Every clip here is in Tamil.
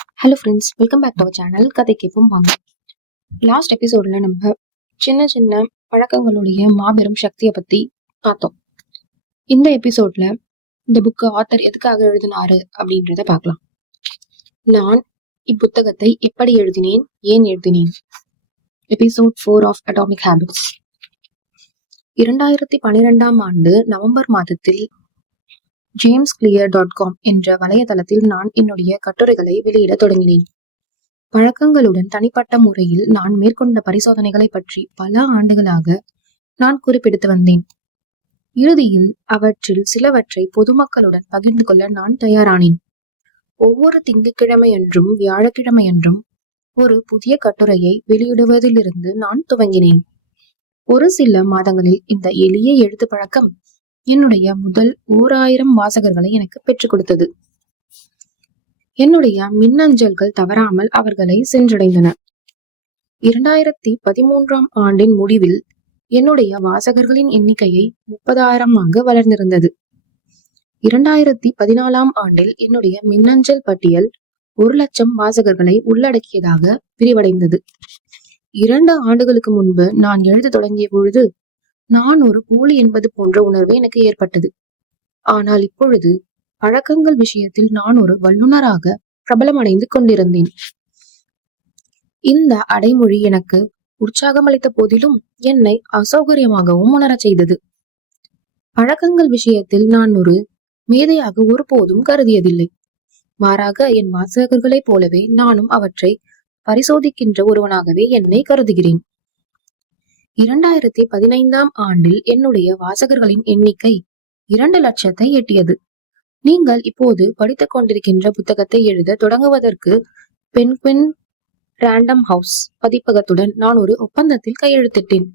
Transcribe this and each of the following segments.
Hello friends, welcome back to our channel கதை கேட்போம் வாங்க. லாஸ்ட் எபிசோட்ல நம்ம சின்ன சின்ன பழக்கங்களுடைய மாபெரும் சக்தியை பத்தி பார்த்தோம். இந்த எபிசோட்ல இந்த புக்கு ஆத்தர் எதுக்காக எழுதினாரு அப்படின்றத பார்க்கலாம். நான் இப்புத்தகத்தை எப்படி எழுதினேன், ஏன் எழுதினேன். Episode 4 of atomic habits. 2012 ஆண்டு நவம்பர் மாதத்தில் JamesClear.com என்ற வலைதளத்தில் நான் என்னுடைய கட்டுரைகளை வெளியிட தொடங்கினேன். பழக்கங்களுடன் தனிப்பட்ட முறையில் நான் மேற்கொண்ட பரிசோதனைகளை பற்றி பல ஆண்டுகளாக நான் குறிப்பிட்டு வந்தேன். இறுதியில் அவற்றில் சிலவற்றை பொதுமக்களுடன் பகிர்ந்து கொள்ள நான் தயாரானேன். ஒவ்வொரு திங்கட்கிழமையன்றும் வியாழக்கிழமையன்றும் ஒரு புதிய கட்டுரையை வெளியிடுவதிலிருந்து நான் துவங்கினேன். ஒரு சில மாதங்களில் இந்த எளிய எழுத்து பழக்கம் என்னுடைய முதல் 1000 வாசகர்களை எனக்கு பெற்றுக் கொடுத்தது. என்னுடைய மின்னஞ்சல்கள் தவறாமல் அவர்களை சென்றடைந்தன. 2013 ஆண்டின் முடிவில் என்னுடைய வாசகர்களின் எண்ணிக்கையை 30,000 வளர்ந்திருந்தது. 2014 ஆண்டில் என்னுடைய மின்னஞ்சல் பட்டியல் 1,00,000 வாசகர்களை உள்ளடக்கியதாக விரிவடைந்தது. 2 ஆண்டுகளுக்கு முன்பு நான் எழுத தொடங்கிய பொழுது நான் ஒரு போலி என்பது போன்ற உணர்வு எனக்கு ஏற்பட்டது. ஆனால் இப்பொழுது பழக்கங்கள் விஷயத்தில் நான் ஒரு வல்லுநராக பிரபலமடைந்து கொண்டிருந்தேன். இந்த அடைமொழி எனக்கு உற்சாகமளித்த போதிலும் என்னை அசௌகரியமாகவும் உணரச் செய்தது. பழக்கங்கள் விஷயத்தில் நான் ஒரு மேதையாக ஒருபோதும் கருதியதில்லை. மாறாக என் வாசகர்களைப் போலவே நானும் அவற்றை பரிசோதிக்கின்ற ஒருவனாகவே என்னை கருதுகிறேன். 2015 ஆண்டில் என்னுடைய வாசகர்களின் எண்ணிக்கை 2,00,000 எட்டியது. நீங்கள் இப்போது படித்துக் கொண்டிருக்கின்ற புத்தகத்தை எழுத தொடங்குவதற்கு பென்குயின் ரேண்டம் ஹவுஸ் பதிப்பகத்துடன் நான் ஒரு ஒப்பந்தத்தில் கையெழுத்திட்டேன்.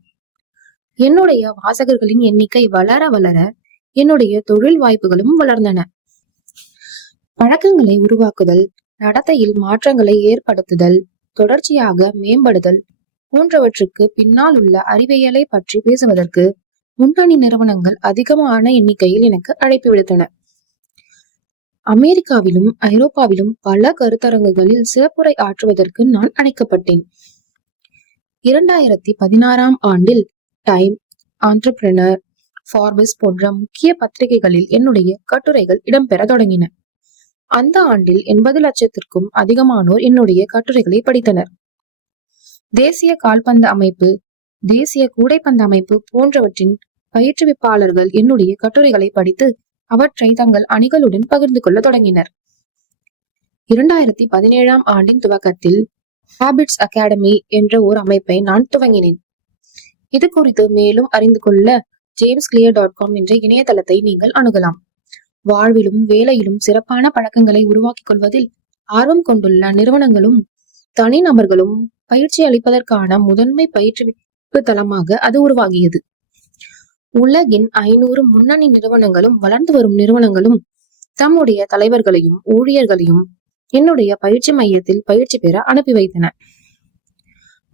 என்னுடைய வாசகர்களின் எண்ணிக்கை வளர வளர என்னுடைய தொழில் வாய்ப்புகளும் வளர்ந்தன. பழக்கங்களை உருவாக்குதல், நடத்தையில் மாற்றங்களை ஏற்படுத்துதல், தொடர்ச்சியாக மேம்படுதல் போன்றவற்றுக்கு பின்னால் உள்ள அறிவியலை பற்றி பேசுவதற்கு முன்னணி நிறுவனங்கள் அதிகமான எண்ணிக்கையில் எனக்கு அழைப்பு விடுத்தன. அமெரிக்காவிலும் ஐரோப்பாவிலும் பல கருத்தரங்குகளில் சிறப்புரை ஆற்றுவதற்கு நான் அழைக்கப்பட்டேன். 2016 ஆண்டில் டைம், ஆண்டர்பிரினர், ஃபார்பஸ் போன்ற முக்கிய பத்திரிகைகளில் என்னுடைய கட்டுரைகள் இடம்பெற தொடங்கின. அந்த ஆண்டில் 80 லட்சத்திற்கும் அதிகமானோர் என்னுடைய கட்டுரைகளை படித்தனர். தேசிய கால்பந்து அமைப்பு, தேசிய கூடைப்பந்து அமைப்பு போன்றவற்றின் பயிற்றுவிப்பாளர்கள் என்னுடைய கட்டுரைகளை படித்து அவற்றை தங்கள் அணிகளுடன் பகிர்ந்து கொள்ள தொடங்கினர். 2017 ஆண்டின் துவக்கத்தில் ஹேபிட்ஸ் அகாடமி என்ற ஒரு அமைப்பை நான் துவங்கினேன். இது குறித்து மேலும் அறிந்து கொள்ள JamesClear.com என்ற இணையதளத்தை நீங்கள் அணுகலாம். வாழ்விலும் வேலையிலும் சிறப்பான பழக்கங்களை உருவாக்கிக் கொள்வதில் ஆர்வம் கொண்டுள்ள நிறுவனங்களும் தனிநபர்களும் பயிற்சி அளிப்பதற்கான முதன்மை பயிற்றுவிப்பு தளமாக அது உருவாகியது. உலகின் 500 முன்னணி நிறுவனங்களும் வளர்ந்து வரும் நிறுவனங்களும் தம்முடைய தலைவர்களையும் ஊழியர்களையும் என்னுடைய பயிற்சி மையத்தில் பயிற்சி பெற அனுப்பி வைத்தன.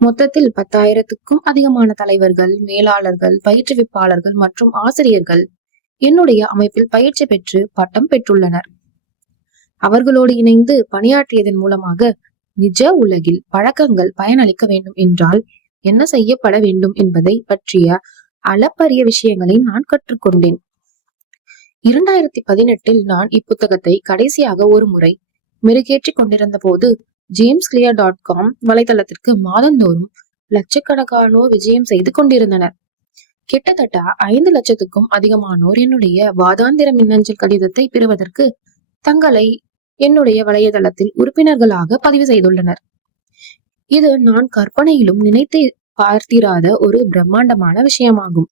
மொத்தத்தில் 10,000க்கும் அதிகமான தலைவர்கள், மேலாளர்கள், பயிற்றுவிப்பாளர்கள் மற்றும் ஆசிரியர்கள் என்னுடைய அமைப்பில் பயிற்சி பெற்று பட்டம் பெற்றுள்ளனர். அவர்களோடு இணைந்து பணியாற்றியதன் மூலமாக நிஜ உலகில் பழக்கங்கள் பயனளிக்க வேண்டும் என்றால் என்ன செய்யப்பட வேண்டும் என்பதை பற்றிய அளப்பரிய விஷயங்களை நான் கற்றுக்கொண்டேன். 2018 நான் இப்புத்தகத்தை கடைசியாக ஒரு முறை மெருகேற்றி கொண்டிருந்த போது JamesClear.com வலைதளத்திற்கு மாதந்தோறும் லட்சக்கணக்கானோர் விஜயம் செய்து கொண்டிருந்தனர். கிட்டத்தட்ட 5 லட்சத்துக்கும் அதிகமானோர் என்னுடைய வாதாந்திர மின்னஞ்சல் கடிதத்தை பெறுவதற்கு தங்களை என்னுடைய வலைதளத்தில் உறுப்பினர்களாக பதிவு செய்துள்ளனர். இது நான் கற்பனையிலும் நினைத்து பார்த்திராத ஒரு பிரம்மாண்டமான விஷயமாகும்.